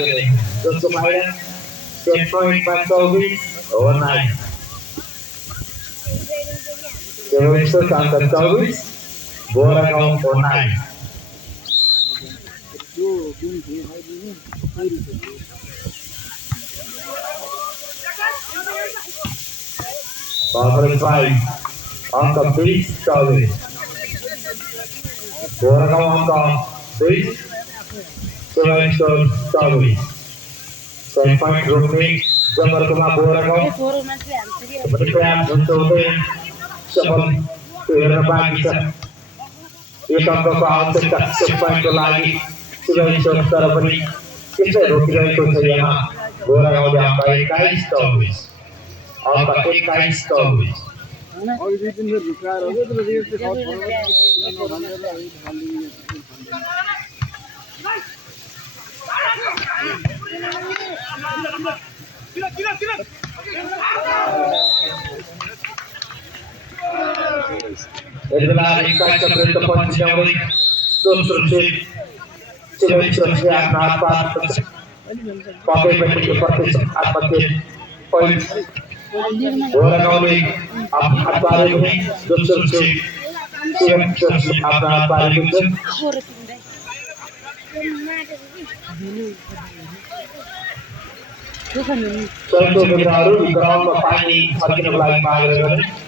गरे जसको बाहिर सेट पोइन्टमा 24 ओभर 9 अंक 24 बोरागाउँ for 9 Power 5 अंक 20 24 बोरागाउँ अंक 20 24 सेट पॉइंट रोकने जबरकुमा बोरागाउँ पनि प्रयास हुन्छ हुँदै सफल हेर्न बाँकी छ एक अङ्कको आवश्यकता सेट पॉइन्टको लागि शिवईश्वर तर पनि त्यसै रोकिरहेको छ यहाँ बोरागाउँले अंक 21 24 अंक 21 24 यतिबेला एकाइ चक्रित पन्छ्याउँदै दोस्रो सेट शिवईश्वरले आफ्नो हातपात पकेटपट्टिको प्रत्यक्ष आत्मकेट पोइन्ट बोरागाउँले आफ्नो हात पारेको दोस्रो सेट शिवईश्वरले आफ्नो हात पारेको छ चौथो मित्रहरू ग्राउन्डमा पानी फर्किनको लागि माग गरे